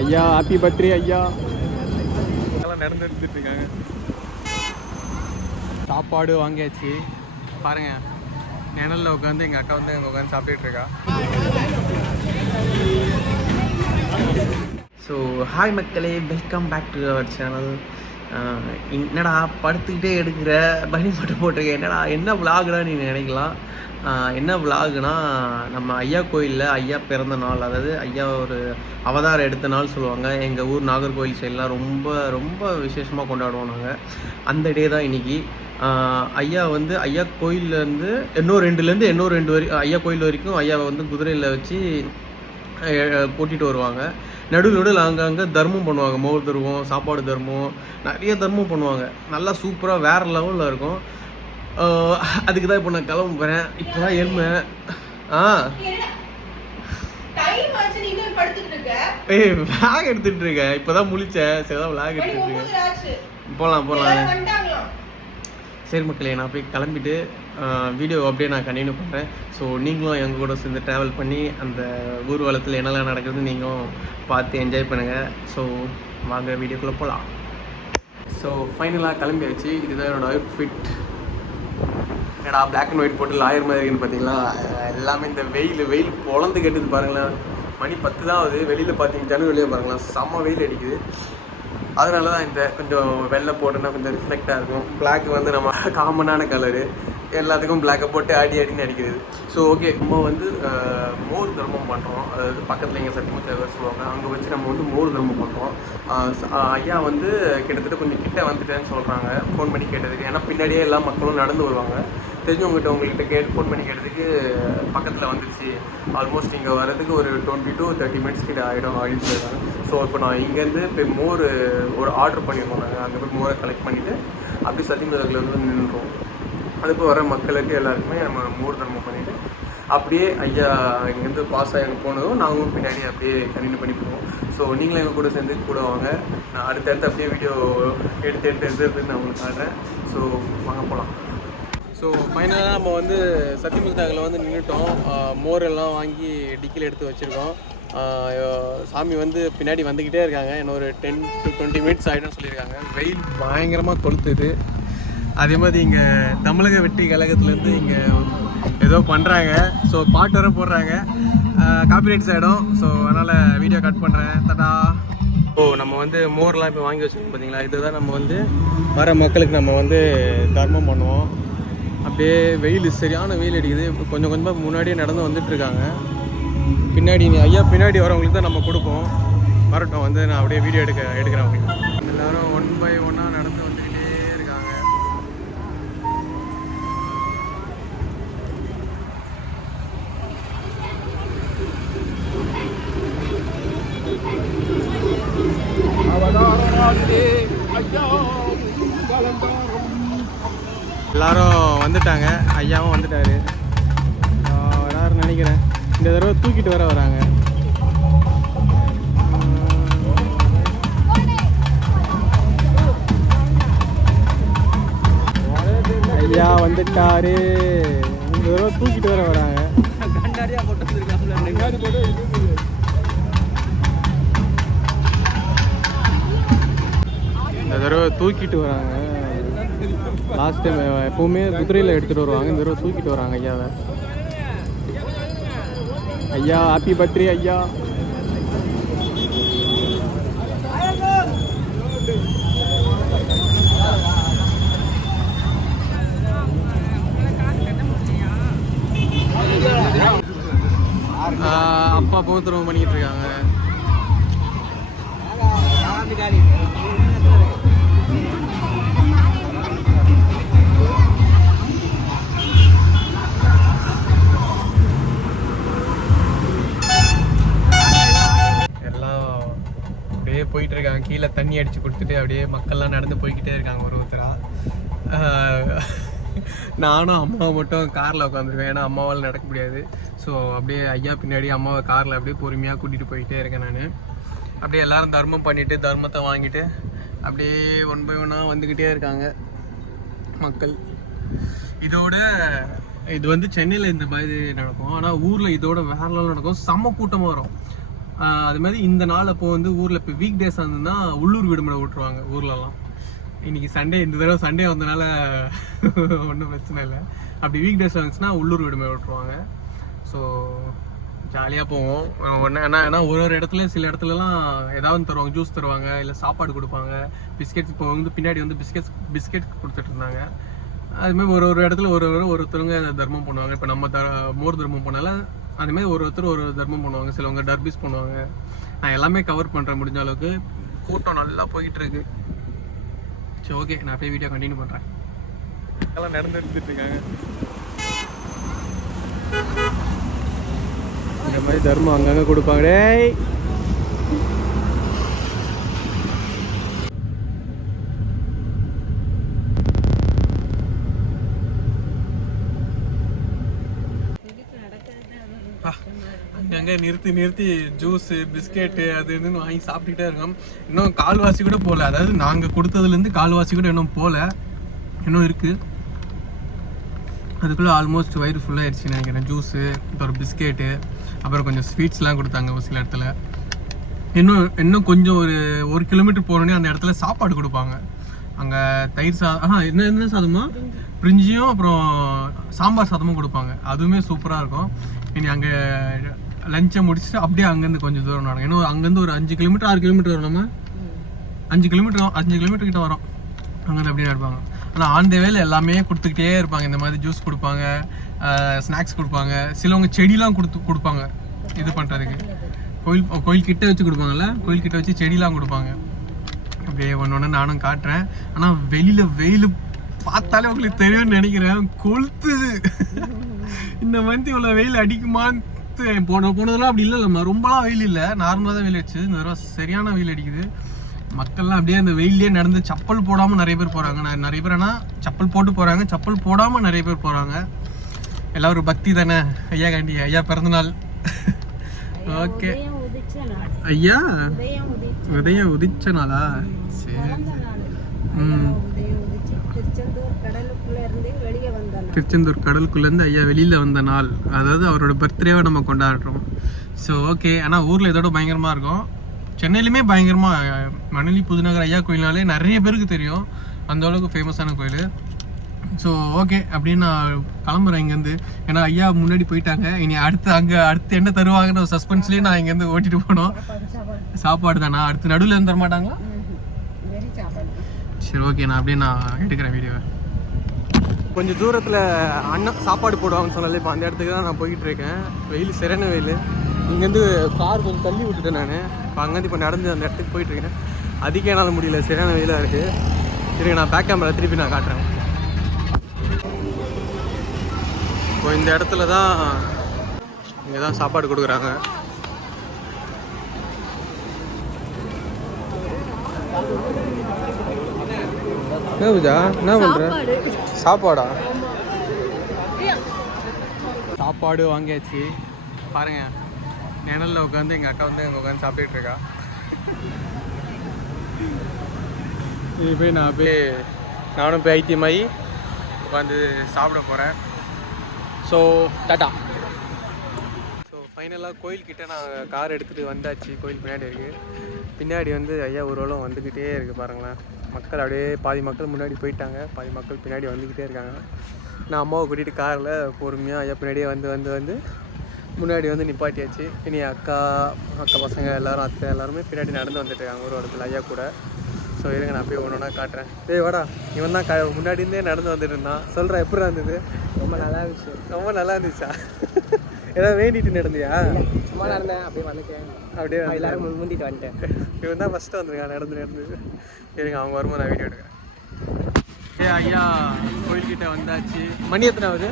ஐயா happy birthday ஐயா. எல்லாம் நடந்து எடுத்துட்டு இருக்காங்க. சாப்பாடு வாங்கியாச்சு பாருங்க. நிழலில் உட்காந்து எங்கள் அக்கா வந்து அங்கே உட்காந்து சாப்பிட்டுட்டு இருக்கா. ஸோ ஹாய் மக்களே, welcome back to our channel. என்னடா படுத்துக்கிட்டே எடுக்கிற பனி மட்டும் போட்டிருக்கேன், என்னடா என்ன விலாகுடா நீ நினைக்கலாம். என்ன விலாகுனா, நம்ம ஐயா கோயிலில் ஐயா பிறந்த நாள், அதாவது ஐயா ஒரு அவதாரம் எடுத்த நாள் சொல்லுவாங்க. எங்கள் ஊர் நாகர்கோவில் சைட்லாம் ரொம்ப ரொம்ப விசேஷமாக கொண்டாடுவோம் நாங்கள். அந்த டே தான் இன்றைக்கி. ஐயா வந்து ஐயா கோயிலேருந்து இன்னும் ரெண்டு ஐயா கோயில் வரைக்கும் ஐயாவை வந்து குதிரையில் வச்சு கூட்டிகிட்டு வருவாங்க. நடுவில் அங்கங்கே தர்மம் பண்ணுவாங்க. மோர் தர்மம், சாப்பாடு தர்மம், நிறைய தர்மம் பண்ணுவாங்க. நல்லா சூப்பராக வேறு லெவலில் இருக்கும். அதுக்கு தான் இப்போ நான் கிளம்புறேன். இப்போ தான் எழுமேன். விளாக் எடுத்துகிட்டு இருக்கேன். இப்போ தான் முழிச்சேன். சரி தான் விளாக் எடுத்துகிட்டு இருக்கேன். போகலாம். சரி மக்களே, நான் போய் கிளம்பிட்டு வீடியோ அப்படியே நான் கண்டினியூ பண்ணுறேன். ஸோ நீங்களும் எங்கள் கூட சேர்ந்து ட்ராவல் பண்ணி அந்த ஊர்வலத்தில் என்னெல்லாம் நடக்குதுன்னு நீங்களும் பார்த்து என்ஜாய் பண்ணுங்கள். ஸோ வாங்க வீடியோக்குள்ளே போகலாம். ஸோ ஃபைனலாக கிளம்பியாச்சு. இதுதான் என்னோடய அவுட்ஃபிட். என்னடா பிளாக் அண்ட் ஒயிட் போட்டு லாயர் மாதிரி இருக்குன்னு பார்த்தீங்களா. எல்லாமே இந்த வெயில் பொழந்து கெட்டுது பாருங்களேன். மணி 10 தான் ஆகுது. வெளியில் பார்த்தீங்க ஜனவரிலேயே பாருங்களேன், செம்ம வெயில் அடிக்குது. அதனால தான் இந்த கொஞ்சம் வெள்ளை போட்டோன்னா கொஞ்சம் ரிஃப்ளெக்டாக இருக்கும். பிளாக் வந்து நம்ம காமனான கலரு, எல்லாத்துக்கும் பிளாக்கை போட்டு அடின்னு அடிக்கிறது. ஸோ ஓகே, நம்ம வந்து மோர் தர்மம் பண்ணுறோம். அதாவது பக்கத்தில் எங்கள் சத்தியமுத்தேவர் சொல்லுவாங்க, அங்கே வச்சு நம்ம வந்து மோர் தர்மம் பண்ணுறோம். ஐயா வந்து கிட்டத்தட்ட கொஞ்சம் கிட்ட வந்துட்டேன்னு சொல்கிறாங்க ஃபோன் பண்ணி கேட்டதுக்கு. ஏன்னா பின்னாடியே எல்லா மக்களும் நடந்து வருவாங்க. தெரிஞ்சவங்ககிட்ட உங்கள்கிட்ட ஃபோன் பண்ணி கேட்டதுக்கு பக்கத்தில் வந்துடுச்சு, ஆல்மோஸ்ட் இங்கே வர்றதுக்கு ஒரு 20 to 30 மினிட்ஸ் கிட்ட ஆகிடும் அப்படின்னு சொல்லியிருக்காங்க. ஸோ இப்போ நான் இங்கேருந்து போய் மோர் ஒரு ஆர்டர் பண்ணியிருக்கோம். நாங்கள் அங்கே போய் மோரை கலெக்ட் பண்ணிவிட்டு அப்படியே சத்தியமுத்தேவரில் வந்து நின்றுறோம். அதுக்கு வர மக்களுக்கு எல்லாருக்குமே நம்ம மோர் தர்மம் பண்ணிவிட்டு அப்படியே ஐயா இங்கேருந்து பாஸ் ஆகி அங்கே போனதும் நாங்களும் பின்னாடி அப்படியே கண்டினியூ பண்ணி போவோம். ஸோ நீங்களும் எங்கள் கூட சேர்ந்து கூட வாங்க. நான் அடுத்தடுத்து அப்படியே வீடியோ எடுத்து நான் உங்களுக்கு காட்டுறேன். ஸோ வாங்க போகலாம். ஸோ ஃபைனலாக நம்ம வந்து சத்தியமுத்தேவரில் வந்து நின்றுட்டோம். மோரெல்லாம் வாங்கி டிக்கில் எடுத்து வச்சுருக்கோம். சாமி வந்து பின்னாடி வந்துக்கிட்டே இருக்காங்க. இன்னொரு 10 to 20 மினிட்ஸ் ஆகிடும்னு சொல்லியிருக்காங்க. வெயில் பயங்கரமாக கொளுத்துது. அதே மாதிரி இங்கே தமிழக வெற்றி கழகத்துலேருந்து இங்கே ஏதோ பண்ணுறாங்க. ஸோ பாட்டு வர போடுறாங்க, காப்பிரைட்ஸ் ஆகிடும். ஸோ அதனால் வீடியோ கட் பண்ணுறேன். தடா. நம்ம வந்து மோர்லாம் இப்போ வாங்கி வச்சுருக்கோம் பார்த்தீங்களா. இதுதான் நம்ம வந்து வர மக்களுக்கு நம்ம வந்து தர்மம் பண்ணுவோம். அப்படியே வெயில் சரியான வெயில் அடிக்குது. இப்போ கொஞ்சம் கொஞ்சமாக முன்னாடியே நடந்து வந்துட்டுருக்காங்க. பின்னாடி ஐயா பின்னாடி வரவங்களுக்கு தான் நம்ம கொடுப்போம். வரட்டும், வந்து நான் அப்படியே வீடியோ எடுக்கிறேன். அப்படின்னு எல்லோரும் 1 by 1 நடந்து வந்துக்கிட்டே இருக்காங்க. எல்லாரும் வந்துட்டாங்க. ஐயாவும் வந்துட்டாரு. வராருன்னு நினைக்கிறேன். இந்த தடவை தூக்கிட்டு வராங்க. ஐயா வந்துட்டாரு. இந்த தடவை தூக்கிட்டு வராங்க. இந்த தடவை தூக்கிட்டு வராங்க. லாஸ்ட் டைம் எப்போவுமே குதிரையில் எடுத்துகிட்டு வருவாங்க. இந்த தடவை தூக்கிட்டு வராங்க ஐயாவை. ஐயா ஹாப்பி பர்த்டே ஐயா. அப்பா பௌத்திரம் பண்ணிக்கிட்டு இருக்காங்க. போயிட்டு இருக்காங்க. கீழே தண்ணி அடித்து கொடுத்துட்டு அப்படியே மக்கள்லாம் நடந்து போய்கிட்டே இருக்காங்க ஒரு ஒருத்தரா. நானும் அம்மாவை மட்டும் காரில் உட்காந்துருக்கேன். ஏன்னா அம்மாவால் நடக்க முடியாது. ஸோ அப்படியே ஐயா பின்னாடி அம்மாவை காரில் அப்படியே பொறுமையாக கூட்டிகிட்டு போயிட்டே இருக்கேன் நான். அப்படியே எல்லோரும் தர்மம் பண்ணிவிட்டு தர்மத்தை வாங்கிட்டு அப்படியே 1 by 1 வந்துக்கிட்டே இருக்காங்க மக்கள். இதோட இது வந்து சென்னையில் இந்த மாதிரி நடக்கும். ஆனால் ஊரில் இதோட வேற லெவலில் நடக்கும். செம்ம கூட்டமாக வரும். அது மாதிரி இந்த நாள் அப்போ வந்து ஊரில் இப்போ வீக் டேஸ் இருந்ததுன்னா உள்ளூர் விடுமுறை விட்டுருவாங்க ஊர்லலாம். இன்றைக்கி சண்டே, இந்த தடவை சண்டே வந்தனால ஒன்றும் பிரச்சனை இல்லை. அப்படி வீக் டேஸ் வந்துச்சுன்னா உள்ளூர் விடுமுறை விட்டுருவாங்க. ஸோ ஜாலியாக போவோம். ஏன்னா ஒரு இடத்துல சில இடத்துலலாம் ஏதாவது தருவாங்க, ஜூஸ் தருவாங்க, இல்லை சாப்பாடு கொடுப்பாங்க, பிஸ்கெட்ஸ். இப்போ வந்து பின்னாடி வந்து பிஸ்கெட் கொடுத்துட்டு இருந்தாங்க. அதுமாதிரி ஒரு இடத்துல ஒருத்தருங்க தர்மம் பண்ணுவாங்க. இப்போ நம்ம மோர் தர்மம் பண்ணால அதுமாதிரி ஒருத்தர் ஒரு தர்மம் பண்ணுவாங்க. சிலவங்க டர்பிஸ் பண்ணுவாங்க. நான் எல்லாமே கவர் பண்ணுறேன் முடிஞ்ச அளவுக்கு. கூட்டம் நல்லா போயிட்டு இருக்கு. சரி, ஓகே, நான் அப்படியே வீடியோ கண்டினியூ பண்ணுறேன். எல்லாம் நடந்து எடுத்துட்டு இருக்காங்க. இந்த மாதிரி தர்மம் அங்கங்கே கொடுப்பாங்க. டேய் அங்கங்கே நிறுத்தி ஜூஸு பிஸ்கெட்டு அது இதுன்னு வாங்கி சாப்பிட்டுக்கிட்டே இருக்கோம். இன்னும் கால்வாசி கூட போகல. அதாவது நாங்கள் கொடுத்ததுலேருந்து கால்வாசி கூட இன்னும் போகல, இன்னும் இருக்குது. அதுக்குள்ளே ஆல்மோஸ்ட் வயிறு ஃபுல்லாகிடுச்சின்னு நினைக்கிறேன். ஜூஸு, அப்புறம் பிஸ்கெட்டு, அப்புறம் கொஞ்சம் ஸ்வீட்ஸ்லாம் கொடுத்தாங்க ஒரு சில இடத்துல. இன்னும் கொஞ்சம் ஒரு கிலோமீட்டர் போனோடனே அந்த இடத்துல சாப்பாடு கொடுப்பாங்க. அங்கே தயிர் சாதம், என்ன சாதமா, பிரிஞ்சியும் அப்புறம் சாம்பார் சாதமும் கொடுப்பாங்க. அதுவுமே சூப்பராக இருக்கும். இனி அங்கே லஞ்சை முடிச்சுட்டு அப்படியே அங்கேருந்து கொஞ்சம் தூரம் நடக்கும். ஏன்னா அங்கேருந்து ஒரு 5 கிலோமீட்டர் 6 கிலோமீட்டர் வரும். நம்ம 5 கிலோமீட்டர் கிட்ட வரோம். அங்கேருந்து அப்படியே நடப்பாங்க. ஆனால் ஆன் த வேல எல்லாமே கொடுத்துக்கிட்டே இருப்பாங்க. இந்த மாதிரி ஜூஸ் கொடுப்பாங்க, ஸ்நாக்ஸ் கொடுப்பாங்க. சிலவங்க செடிலாம் கொடுப்பாங்க இது பண்ணுறதுக்கு. கோயில் கிட்ட வச்சு கொடுப்பாங்கல்ல, கோயில் கிட்ட வச்சு செடிலாம் கொடுப்பாங்க. அப்படியே ஒன்று நானும் காட்டுறேன். ஆனால் வெளியில் வெயில் பார்த்தாலே உங்களுக்கு தெரியும்னு நினைக்கிறேன். கொளுத்துது. இந்த மந்த் இவ்வளோ வெயில் அடிக்குமான்னு போனதெல்லாம் அப்படி இல்லைல்லம்மா. ரொம்பலாம் வெயில் இல்லை, நார்மலாக தான் வெயில் அடிச்சுது. இந்த தடவை சரியான வெயில் அடிக்குது. மக்கள்லாம் அப்படியே அந்த வெயிலே நடந்து சப்பல் போடாமல் நிறைய பேர் போகிறாங்க. நிறைய பேர் ஆனால் சப்பல் போட்டு போகிறாங்க, சப்பல் போடாமல் நிறைய பேர் போகிறாங்க. எல்லாம் ஒரு பக்தி தானே. ஐயா காண்டி, ஐயா பிறந்தநாள். ஓகே, ஐயா உதயம் உதிச்ச நாளா? சரி. திருச்செந்தூர் கடலுக்குள்ளேருந்து ஐயா வெளியில் வந்த நாள், அதாவது அவரோட பர்த்டேவை நம்ம கொண்டாடுறோம். So okay. ஆனால் ஊரில் இதோட பயங்கரமாக இருக்கும். சென்னையிலுமே பயங்கரமாக மணலி புதுநகர் ஐயா கோயில்னாலே நிறைய பேருக்கு தெரியும். அந்தளவுக்கு ஃபேமஸான கோயில். ஸோ ஓகே, அப்படின்னு நான் கிளம்புறேன் இங்கேருந்து. ஏன்னா ஐயா முன்னாடி போயிட்டாங்க. இனி அடுத்து என்ன தருவாங்கன்னு ஒரு சஸ்பென்ஸ்லேயே நான் இங்கேருந்து ஓட்டிட்டு போனோம். சாப்பாடு தானா? அடுத்து நடுவில் இருந்து தரமாட்டாங்களா? சரி, ஓகே, நான் அப்படியே எடுக்கிறேன் வீடியோவை. கொஞ்சம் தூரத்தில் அண்ணன் சாப்பாடு போடுவாங்கன்னு சொன்னாலே, இப்போ அந்த இடத்துக்கு தான் நான் போய்கிட்டு இருக்கேன். வெயில் சரியான வெயில். இங்கேருந்து கார் கொஞ்சம் தள்ளி விட்டுட்டேன் நான். இப்போ அங்கேருந்து இப்போ நடந்து அந்த இடத்துக்கு போயிட்டுருக்கேன். அதுக்கே என்னால் முடியல, சரியான வெயிலாக இருக்குது. இருங்க, நான் பேக் கேமரா திருப்பி நான் காட்டுறேன். இப்போ இந்த இடத்துல தான் இங்கே தான் சாப்பாடு கொடுக்குறாங்க. என்ன பூஜா, என்ன பண்ணுற? சாப்பாடா? சாப்பாடு வாங்கியாச்சு. பாருங்க, நிழலில் உட்காந்து எங்கள் அக்கா வந்து அங்கே உட்காந்து சாப்பிட்டுட்டு இருக்கா. இது போய் நானும் போய் ஐத்தியமாகி உட்காந்து சாப்பிட போகிறேன். So tata. ஸோ ஃபைனலாக கோயில்கிட்ட நான் கார் எடுத்துகிட்டு வந்தாச்சு. கோயில் பின்னாடி இருக்குது. பின்னாடி வந்து ஐயா ஊர்வலம் வந்துக்கிட்டே இருக்குது பாருங்களேன். மக்கள் அப்படியே பாதி மக்கள் முன்னாடி போயிட்டாங்க, பாதி மக்கள் பின்னாடி வந்துக்கிட்டே இருக்காங்க. நான் அம்மாவை கூட்டிகிட்டு காரில் பொறுமையாக ஐயா பின்னாடியே வந்து முன்னாடி வந்து நிப்பாட்டியாச்சு. இனி அக்கா பசங்க எல்லோரும், அத்தை எல்லாருமே பின்னாடி நடந்து வந்துட்டு இருக்காங்க ஊர்வலத்தில் ஐயா கூட. ஸோ இருங்க, நான் போய் ஒன்று ஒன்றா காட்டுறேன். டேய் வாடா, இவன் தான் முன்னாடி இருந்தே நடந்து வந்துட்டு இருந்தான். சொல்கிறேன், எப்படி இருந்தது? ரொம்ப நல்லா இருந்துச்சு. ரொம்ப நல்லா இருந்துச்சா? ஏதாவது வேண்டிட்டு நடந்தியா? சும்மா நடந்தேன், அப்படியே வந்துட்டேன். அப்படியே எல்லாரும் முந்திட்டு வந்துட்டேன். இவன் தான் ஃபஸ்ட்டு வந்துருக்கான் நடந்து. இருங்க, அவங்க வரும்போது நான் வீடியோ எடுக்கிறேன். ஐயா கோயில்கிட்ட வந்தாச்சு. மணி எத்தனை ஆகுது?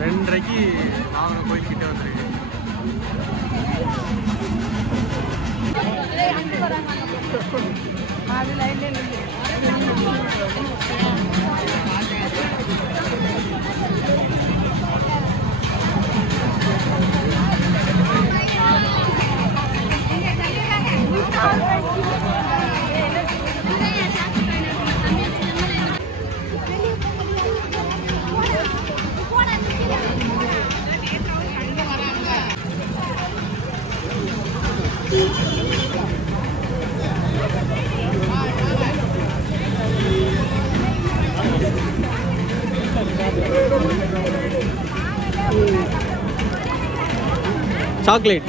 2:30க்கு நாங்கள் கோயில்கிட்ட வந்துருக்கு. சாக்லேட்.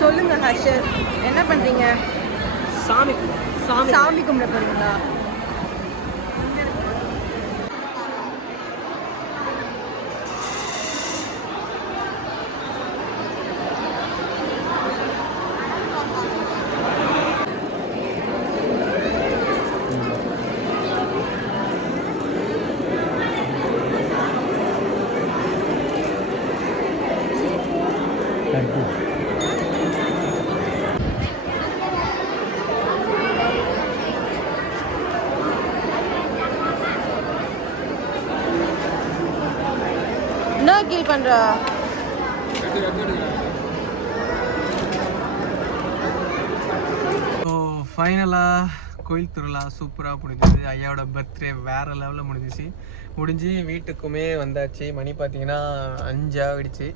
சொல்லுங்க ஹர்ஷர், என்ன பண்றீங்க? சாமி கும்பிட போறீங்களா? என்ன கீ பண்ற? ஸோ ஃபைனலாக கோயில் திருவிழா சூப்பராக முடிஞ்சிச்சு. ஐயாவோட பர்த்டே வேறு லெவலில் முடிஞ்சு வீட்டுக்குமே வந்தாச்சு. மணி பார்த்தீங்கன்னா 5 ஆகிடுச்சு.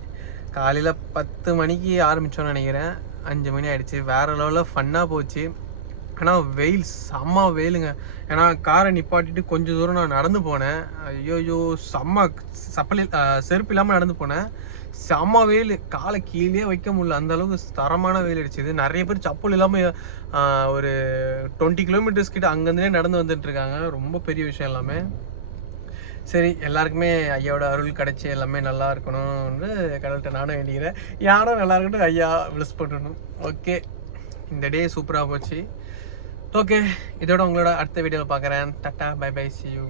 காலையில் 10 மணிக்கு ஆரம்பித்தோன்னு நினைக்கிறேன். 5 மணி ஆகிடுச்சு. வேறு லெவலில் ஃபன்னாக போச்சு. ஆனால் வெயில் செம்ம வெயிலுங்க. ஏன்னா காரை நிப்பாட்டிட்டு கொஞ்சம் தூரம் நான் நடந்து போனேன். ஐயோ செம்ம செருப்பு இல்லாமல் நடந்து போனேன். செம்ம வெயில், காலை கீழே வைக்க முடியல, அந்த அளவுக்கு தரமான வெயில் அடிச்சுது. நிறைய பேர் செப்பல் இல்லாமல் ஒரு 20 கிலோமீட்டர்ஸ் கிட்ட அங்கேருந்தே நடந்து வந்துட்டு இருக்காங்க. ரொம்ப பெரிய விஷயம் எல்லாமே. சரி, எல்லாருக்குமே ஐயாவோட அருள் கிடச்சி எல்லாமே நல்லா இருக்கணும்னு கடவுள்கிட்ட நானும் வேண்டிக்கிறேன். யாரும் நல்லா இருக்கட்டும், ஐயா ப்ளஸ் பண்ணணும். ஓகே, இந்த டே சூப்பராக போச்சு. ஓகே, இதோட உங்களோட அடுத்த வீடியோவில் பார்க்குறேன். டாட்டா, பை பை, see you.